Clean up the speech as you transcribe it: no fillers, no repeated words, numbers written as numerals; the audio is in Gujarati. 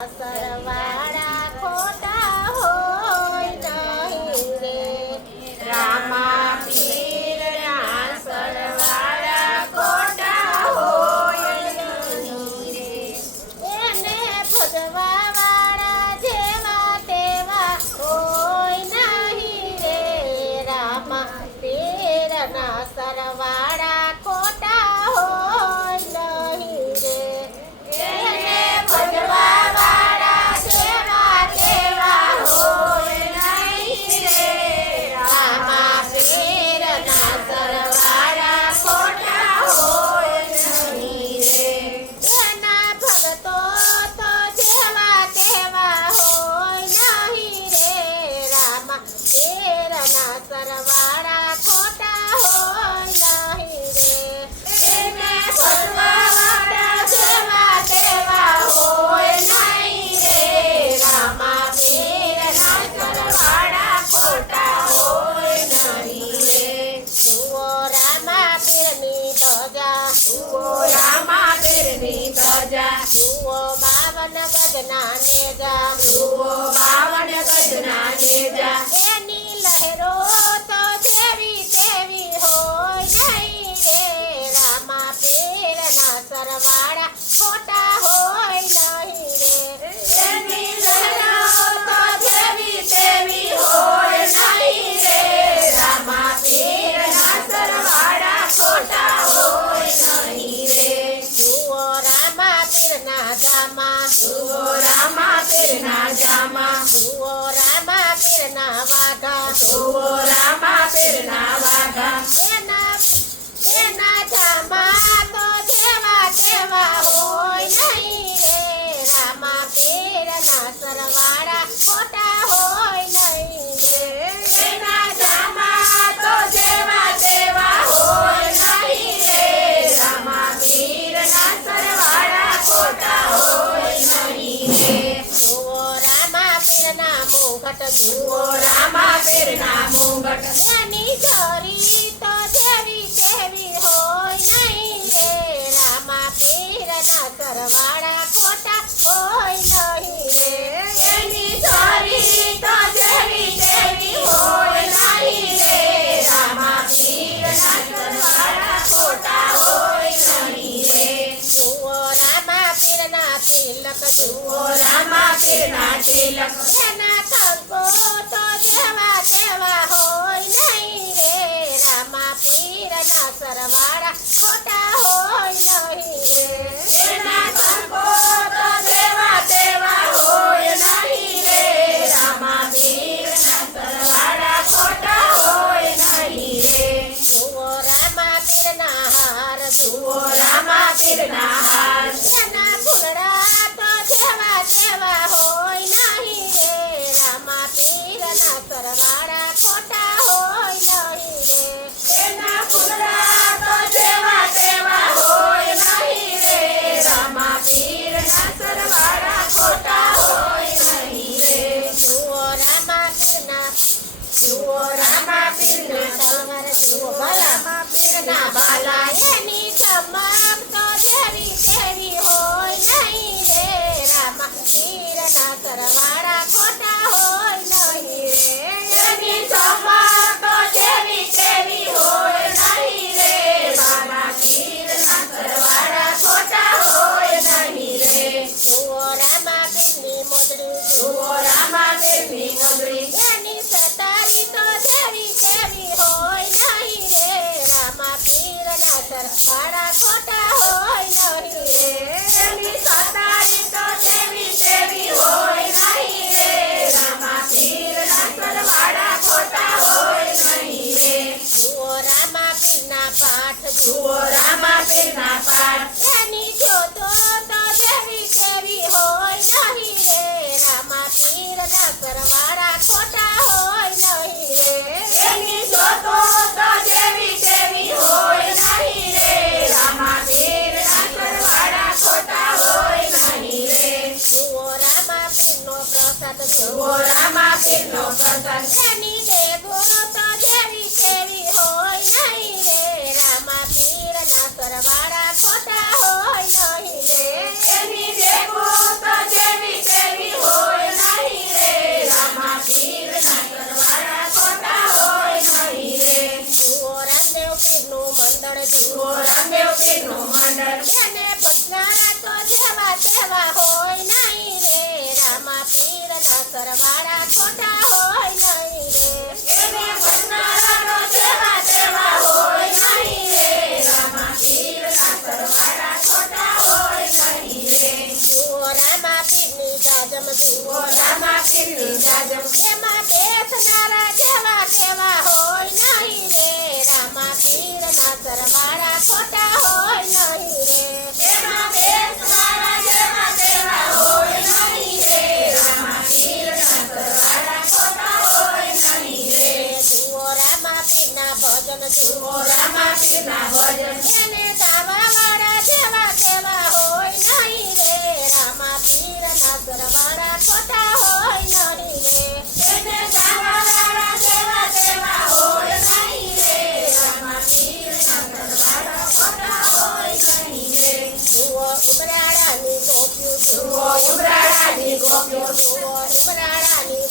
સરવાળા ખોટા હોય નહીં રે રામા પીરના સરવાળા ખોટા હોય નહીં રે એને ભજવા વાળા જેવા તેવા હોય નહીં રે રામા પીરના સરવાળા ખોટા હોય નહીં રે એને ભજવા સરવાળા ખોટા હોય નહીં રે એને ભજવા વાળા જેવા તેવા હોય નહીં રે રામા પીરના સરવાળા ખોટા હોય નહીં રે જુઓ રામા પીરની ધજા જુઓ રામા પીરની ધજા જુઓ 52 ગજના નેજા જુઓ 52 ગજના નેજા એની લહેરો તો જેવી તેવી હોય નહીં રે રામા પીરના સરવાળા ખોટા હોય નહીં રે એની લહેરો તો જેવી તેવી હોય નહીં રે રામા પીરના સરવાળા ખોટા હોય નહીં રે જુઓ રામા પીરના જામા જુઓ રામા પીરના જામા જુઓ રામા પીરના વાઘા જુઓ રામા પીરના વાઘા એના જામા તો જેવા તેવા હોય નહીં રે રામા પીરના સરવાળા ખોટા હોય નહીં રે એના જામા તો જેવા તેવા હોય નહીં રે રામા પીરના સરવાળા ખોટા હોય નહીં રે જુઓ રામા પીરના મુગટ જુઓ રામા પીરના મુગટ એની જોરી તો જેવી તેવી હોય નહીં રે રામા પીરના સરવાળા ખોટા હોય નહીં રે એની જોરી તો જેવી તેવી હોય નહીં રે રામા પીરના સરવાળા ખોટા હોય નહીં રે જુઓ રામા પીરના તિલક જુઓ રામા પીરના તિલક એના કંકો તો જેવા તેવા હોય નહીં રે રામા પીરના સરવાળા ખોટા હોય નહીં રે એના કંકો તો જેવા તેવા હોય નહીં રે રામા પીરના સરવાળા ખોટા હોય નહીં રે જુઓ રામા પીરના હાર જુઓ રામા પીરના હાર એના ફૂલડા તો જેવા તેવા હોય નહીં રે રામા પીરના સરવાળા ખોટા હોય નહીં રે એના ફૂલડા તો જેવા તેવા હોય નહીં રે રામા પીરના સરવાળા ખોટા હોય નહીં રે જુઓ રામા પીરના તલવાર જુઓ રામા પીરના બાલા એની ચમક તો જેવી તેવી હોય નહીં રે રામા પીરના સરવાળા ખોટા હોય નહીં રે એની ચમક તો જેવી તેવી હોય નહીં રે રામા પીરના સરવાળા ખોટા હોય નહીં રે જુઓ રામા પીરની મોજડી જુઓ રામા પીરની મોજડી એની સતારી તો જેવી તેવી હોય નહીં રે રામા પીરના સરવાળા ખોટા હોય નહીં રે એની સતારી તો જેવી તેવી હોય નહીં રે રામા પીરના સરવાળા ખોટા હોય નહીં રે જુઓ રામા પીરના પાઠ જુઓ રામા પીરના પાઠ એની જોતો તો જેવી તેવી હોય નહીં રે રામા પીરના સરવાળા ખોટા હોય નહીં રે એની જોતો તો જેવી તેવી હોય નહીં રે રામા પીરના સરવાળા ખોટા હોય નહીં રે જુઓ રામા પીરનો પ્રસાદ જુઓ રામા પીરનો પ્રસાદ એની દેગો તો જેવી તેવી હોય નહીં રે રામા પીરના સરવાળા ખોટા હોય નહીં રે એની દેગો તો જેવી સરવાળા ખોટા હોય નહીં રે એને વનરાનો જેવા તેવા હોય નહીં રે રામા પીરના સરવાળા ખોટા હોય નહીં રે જુઓ રામા પીરની જાજમ જુઓ રામા પીરની જાજમ એમાં બેસનારા જેવા તેવા હોય નહીં રે રામા પીરના સરવાળા ખોટા હોય નહીં રે એમાં બેસનારા જેવા તેવા હોય નહીં રે રામા પીરના સરવાળા ખોટા હોય નહીં રે જુઓ રામા પીરના ભજન જુઓ રામા પીરના ભજન એને ગાવાવાળા જેવા તેવા હોય નહીં રે રામા પીરના સરવાળા ખોટા હોય નહીં રે એને ગાવાવાળા જેવા તેવા હોય નહીં રે રામા પીરના સરવાળા ખોટા હોય નહીં રે જુઓ ઉમરાળાની ગોપીઓ જુઓ ઉમરાળાની ગોપીઓ જુઓ ઉમરાળાની